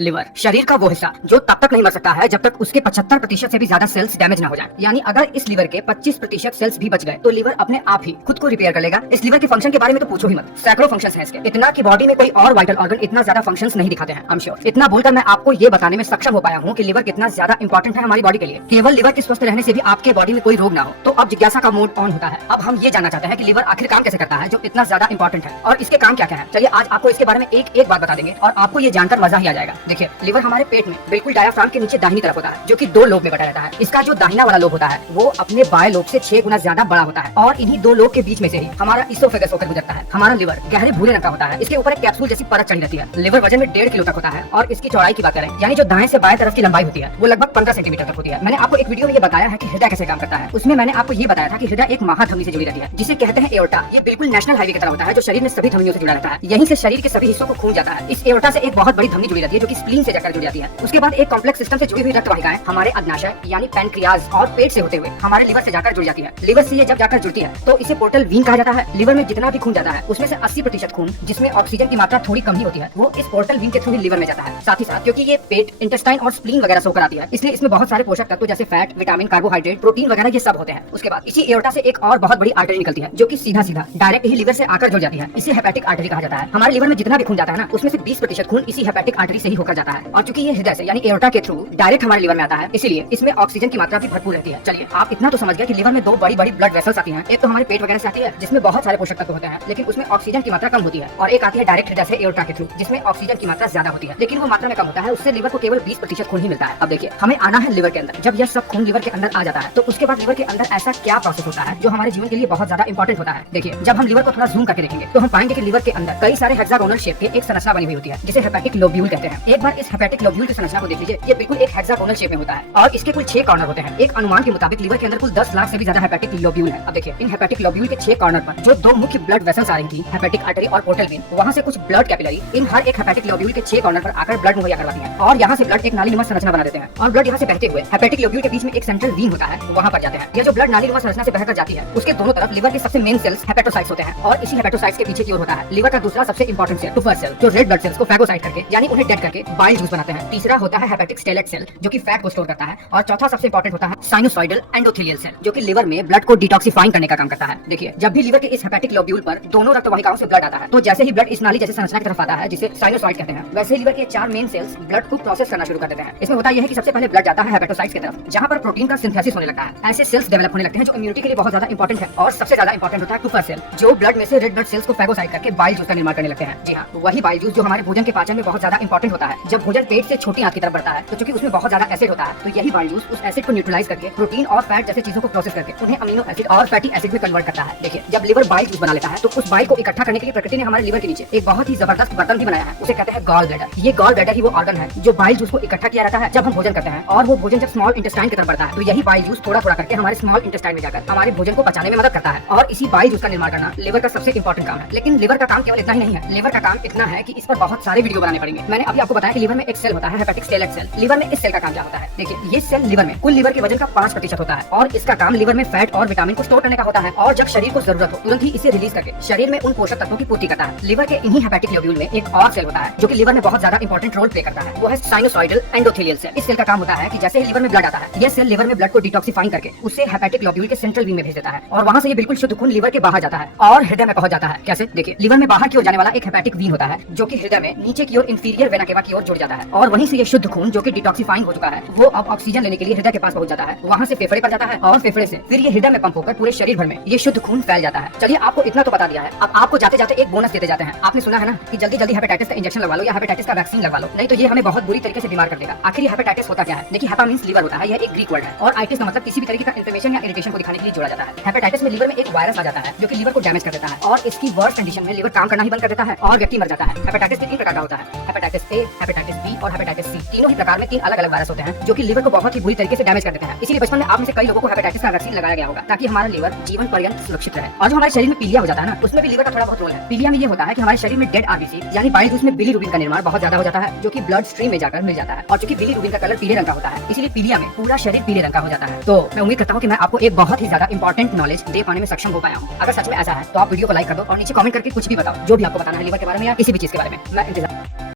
Liver शरीर का वो हिस्सा जो तब तक नहीं मर सकता है जब तक उसके 75% से भी ज्यादा सेल्स डैमेज ना हो जाए। यानी अगर इस लिवर के 25% सेल्स भी बच गए तो लिवर अपने आप ही खुद को रिपेयर कर लेगा। इस लिवर के फंक्शन के बारे में तो पूछो ही मत, सैकड़ों फंक्शंस हैं इसके। इतना कि बॉडी में कोई और वाइटल ऑर्गन इतना ज्यादा फंक्शंस नहीं दिखाते हैं। आई एम श्योर इतना बोलकर मैं आपको ये बताने में सक्षम हो पाया हूँ कि लिवर कितना ज्यादा इंपॉर्टेंट है हमारी बॉडी के लिए। केवल लिवर के स्वस्थ रहने से भी आपके बॉडी में कोई रोग ना हो। तो अब जिज्ञासा का मोड ऑन होता है। अब हम ये जानना चाहते हैं कि लिवर आखिर काम कैसे करता है जो इतना ज्यादा इंपॉर्टेंट है और इसके काम क्या क्या है। चलिए आज आपको इसके बारे में एक एक बात बता देंगे और आपको ये जानकर मजा ही आ जाएगा। देखिए, लिवर हमारे पेट में बिल्कुल डायाफ्राम के नीचे दाहिनी तरफ होता है जो कि 2 लोब में बटा रहता है। इसका जो दाहिना वाला लोब होता है वो अपने बाएं लोब से 6 गुना ज्यादा बड़ा होता है और इन्हीं 2 लोब के बीच में से ही हमारा इसोफेगस होकर गुजरता है। हमारा लिवर गहरे भूरे रंग का होता है। इसके ऊपर एक कैप्सूल जैसी परत चढ़ी रहती है। लिवर वजन में 1.5 किलो तक होता है और इसकी चौड़ाई की बात करें यानी जो दाएं से बाएं तरफ की लंबाई होती है वो लगभग 15 सेंटीमीटर तक होती है। मैंने आपको एक वीडियो में ये बताया है कि हृदय कैसे काम करता है। उसमें मैंने आपको ये बताया था कि हृदय एक महाधमनी से जुड़ी रहती है जिसे कहते हैं एओर्टा। ये बिल्कुल नेशनल हाईवे की तरह होता है जो शरीर में सभी धमनियों से जुड़ा रहता है। यहीं से शरीर के सभी हिस्सों को खून जाता है। इस एओर्टा से एक बहुत बड़ी धमनी जुड़ी रहती है जो कि स्प्लीन से जाकर जुड़ जाती है। उसके बाद एक कॉम्प्लेक्स सिस्टम से जुड़ी हुई रक्त वाहिकाएं हमारे अग्नाशय यानी पैनक्रियाज और पेट से होते हुए हमारे लिवर से जाकर जुड़ जाती है। लिवर से ये जब जाकर जुड़ती है तो इसे पोर्टल वीन कहा जाता है। लिवर में जितना भी खून जाता है उसमें से 80% खून जिसमें ऑक्सीजन की मात्रा थोड़ी कम ही होती है वो इस पोर्टल वीन के थ्रू लिवर में जाता है। साथ ही साथ क्योंकि ये पेट, इंटेस्टाइन और स्प्लीन वगैरह सोकर आती है इसलिए इसमें बहुत सारे पोषक तत्व जैसे फैट, विटामिन, कार्बोहाइड्रेट, प्रोटीन वगैरह ये सब होते हैं। उसके बाद इसी एओर्टा से एक और बहुत बड़ी आर्टरी निकलती है जो कि सीधा सीधा डायरेक्ट ही लिवर से आकर जुड़ जाती है। इसे हेपेटिक आर्टरी कहा जाता है। हमारे लिवर में जितना भी खून जाता है ना उसमें से 20% खून इसी हेपेटिक आर्टरी से ही होकर जाता है और चूंकि ये हृदय से यानी एओर्टा के थ्रू डायरेक्ट हमारे लिवर में आता है इसलिए इसमें ऑक्सीजन की मात्रा भी भरपूर रहती है। चलिए आप इतना तो समझ गए कि लिवर में 2 बड़ी बड़ी ब्लड वेसल्स आती हैं। एक तो हमारे पेट वगैरह से आती है जिसमें बहुत सारे पोषक तत्व होते हैं लेकिन उसमें ऑक्सीजन की मात्रा कम होती है और एक आती है डायरेक्ट हृदय से एओर्टा के थ्रू जिसमें ऑक्सीजन की मात्रा ज्यादा होती है लेकिन वो मात्रा में कम होता है। उससे लिवर को केवल 20% खून ही मिलता है। अब देखिए, हमें आना है लिवर के अंदर। जब यह सब खून लिवर के अंदर आ जाता है तो उसके बाद लिवर के अंदर ऐसा क्या प्रोसेस होता है जो हमारे जीवन के लिए बहुत ज्यादा इंपॉर्टेंट होता है। देखिए, जब हम लिवर को थोड़ा जूम करके देखेंगे तो हम पाएंगे कि लिवर के अंदर कई सारे हेक्सागोनल शेप के एक संरचना बनी हुई होती है जिसे हेपेटिक लोब्यूल कहते हैं। एक बार इस हेपेटिक लोब्यूल की संरचना को देख लीजिए। ये बिल्कुल एक हेक्सागोनल शेप में होता है और इसके कुल 6 कॉर्नर होते हैं। एक अनुमान के मुताबिक लिवर के अंदर कुल 10 लाख से भी ज्यादा हेपेटिक लोब्यूल है। अब देखिए, इन हेपेटिक लोब्यूल के 6 कॉर्नर पर जो 2 मुख्य ब्लड वेसल्स आ रही थी, हेपेटिक आर्टरी और पोर्टल वेन, वहां से कुछ ब्लड कैपिलरी इन हर एक हेपेटिक लोब्यूल के 6 कॉर्नर पर आकर ब्लड मुहैया करवाती हैं और यहाँ से ब्लड एक नालीनुमा संरचना बना देते हैं और ब्लड यहाँ से बहते हुए हेपेटिक लोब्यूल के बीच में एक सेंट्रल वीन होता है वहाँ पर जाते हैं। ये जो ब्लड नालीनुमा संरचना से बहकर जाती है उसके दोनों तरफ लिवर के सबसे मेन सेल्स हेपेटोसाइट्स होते हैं और इसी हेपेटोसाइट्स के पीछे की ओर होता है लिवर का दूसरा सबसे इंपॉर्टेंट सेल, टुफर सेल, जो रेड ब्लड सेल्स को फैगोसाइट करके यानी उन्हें डेड करके बाइल जूस बनाते हैं। तीसरा होता है हेपेटिक स्टेलेट सेल जो कि फैट को स्टोर करता है और चौथा सबसे इंपॉर्टेंट होता है साइनोसॉइडल एंडोथेलियल सेल जो कि लिवर में ब्लड को डिटॉक्सिफाइंग करने का काम करता है। देखिए, जब भी लिवर के इस हेपेटिक लोब्यूल पर दोनों रक्त वाहिकाओं से ब्लड आता है तो जैसे ही ब्लड इस नाली जैसे संरचना की तरफ आता है जिसे साइनोसॉइड कहते हैं, वैसे ही लिवर के 4 मेन सेल्स ब्लड को प्रोसेस करना शुरू कर देते हैं। इसमें होता यह है कि सबसे पहले ब्लड जाता है हेपेटोसाइट्स की तरफ जहां पर प्रोटीन का सिंथेसिस होने लगता है। ऐसे सेल्स डेवलप होने लगते हैं जो इम्यूनिटी के लिए बहुत ज्यादा इंपॉर्टेंट है और सबसे ज्यादा इंपॉर्टेंट होता है टुफर सेल जो ब्लड में से रेड ब्लड सेल्स को फैगोसाइट करके बाइल जूस का निर्माण करने लगते हैं। जी हाँ, वही बाइल जूस जो हमारे भोजन के पाचन में बहुत ज्यादा इंपॉर्टेंट होता है। जब भोजन पेट से छोटी आंत की तरफ बढ़ता है तो चूंकि उसमें बहुत ज्यादा एसिड होता है तो यही बाइल जूस उस एसिड को न्यूट्रलाइज करके प्रोटीन और फैट जैसे चीजों को प्रोसेस करके उन्हें अमीनो एसिड और फैटी एसिड में कन्वर्ट करता है। देखिए, जब लिवर बाइल जूस बना लेता है तो उस बाइल को इकट्ठा करने के लिए प्रकृति ने हमारे लिवर के नीचे एक बहुत ही जबरदस्त बर्तन भी बनाया है। उसे कहते हैं गॉल ब्लैडर। ये गॉल ब्लैडर ही वो ऑर्गन है जो बाइल जूस को इकट्ठा किया रहता है जब हम भोजन करते हैं और वो भोजन जब स्मॉल इंटेस्टाइन की तरफ बढ़ता है तो यही बाइल जूस थोड़ा थोड़ा करके हमारे स्मॉल इंटेस्टाइन में जाकर हमारे भोजन को पचाने में मदद करता है और इसी बाइल जूस का निर्माण करना लिवर का सबसे इंपॉर्टेंट काम है। लेकिन लिवर का काम केवल इतना ही नहीं है। लिवर का काम इतना है कि इस पर बहुत सारे वीडियो बनाने पड़ेंगे। मैंने अभी आपको बताया कि लिवर में एक सेल होता है हेपेटिक स्टेलेट सेल। लिवर में इस सेल का काम क्या होता है? देखिए, ये सेल लिवर में कुल लिवर के वजन का 5% होता है और इसका काम लिवर में फैट और विटामिन को स्टोर करने का होता है और जब शरीर को जरूरत हो तुरंत ही इसे रिलीज करके शरीर में उन पोषक तत्वों की पूर्ति करता है। लिवर के इन्हीं हेपेटिक लोब्यूल में एक और सेल होता है जो कि लिवर में बहुत ज्यादा इंपॉर्टेंट रोल प्ले करता है। वो है साइनोसॉइडल एंडोथेलियल सेल। इस सेल का काम होता है कि जैसे ही लिवर में ब्लड आता है यह सेल लिवर में ब्लड को डिटॉक्सिफाइंग करके उसे हेपेटिक लोब्यूल के सेंट्रल वीन में भेज देता है और वहां से ये बिल्कुल शुद्ध खून लिवर के बाहर जाता है और हृदय में पहुंच जाता है। कैसे? देखिए, लिवर में बाहर की ओर जाने वाला एक हेपेटिक वीन होता है जो कि हृदय में नीचे की ओर इंफीरियर वेना केवा की ओर जुड़ जाता है और वहीं से ये शुद्ध खून जो कि डिटॉक्सिफाइंग हो चुका है वो अब ऑक्सीजन लेने के लिए हृदय के पास पहुंच जाता है। वहां से फेफड़े पर जाता है और फेफड़े से फिर ये हृदय में पंप होकर पूरे शरीर भर में ये शुद्ध खून फैल जाता है। चलिए, आपको इतना तो बता दिया है। अब आपको जाते जाते एक बोनस देते जाते हैं। आपने सुना है ना कि जल्दी जल्दी हेपेटाइटिस का इंजेक्शन लगवा लो या हेपेटाइटिस का वैक्सीन लगवा लो, नहीं तो ये हमें बहुत बुरी तरीके से बीमार कर देगा। आखिर ये हेपेटाइटिस होता क्या है? देखिए, हेपा मींस लिवर होता है। यह एक ग्रीक वर्ड है और आइटिस का मतलब किसी भी तरीके का इन्फ्लेमेशन या इरिटेशन को दिखाने के लिए जोड़ा जाता है। हेपेटाइटिस में लिवर में एक वायरस आ जाता है जो कि लिवर को डैमेज कर देता है और इसकी वर्स्ट कंडीशन में लिवर काम करना ही बंद कर देता है और व्यक्ति मर जाता है। हेपेटाइटिस 3 प्रकार का होता है, हेपेटाइटिस ए, हेपेटाइटिस बी और हेपेटाइटिस सी। तीनों ही प्रकार में 3 अलग अलग वायरस होते हैं जो कि लिवर को बहुत ही बुरी तरीके से डैमेज कर देते हैं। इसीलिए बचपन में आप में से कई लोगों को हेपेटाइटिस का वैक्सीन लगाया गया होगा ताकि हमारा लिवर जीवन पर्यंत सुरक्षित रहे। और जो हमारे शरीर में पीलिया हो जाता है ना, उसमें भी लिवर का थोड़ा बहुत रोल है। पीलिया में ये होता है कि हमारे शरीर में डेड आरबीसी यानी बाइल जूस में बिलीरुबिन का निर्माण बहुत ज्यादा हो जाता है जो कि ब्लड स्ट्रीम में जाकर मिल जाता है और चूंकि बिलीरुबिन का कलर पीले रंग का होता है इसीलिए पीलिया में पूरा शरीर पीले रंग का हो जाता है। तो मैं उम्मीद करता हूँ कि मैं आपको एक बहुत ही ज्यादा इंपॉर्टेंट नॉलेज दे पाने में सक्षम हो पाया हूँ। अगर सच में ऐसा है तो आप वीडियो को लाइक कर दो और नीचे कमेंट करके कुछ भी बताओ जो भी आपको बताना है लिवर के बारे में या किसी भी चीज के बारे में। मैं इंतजार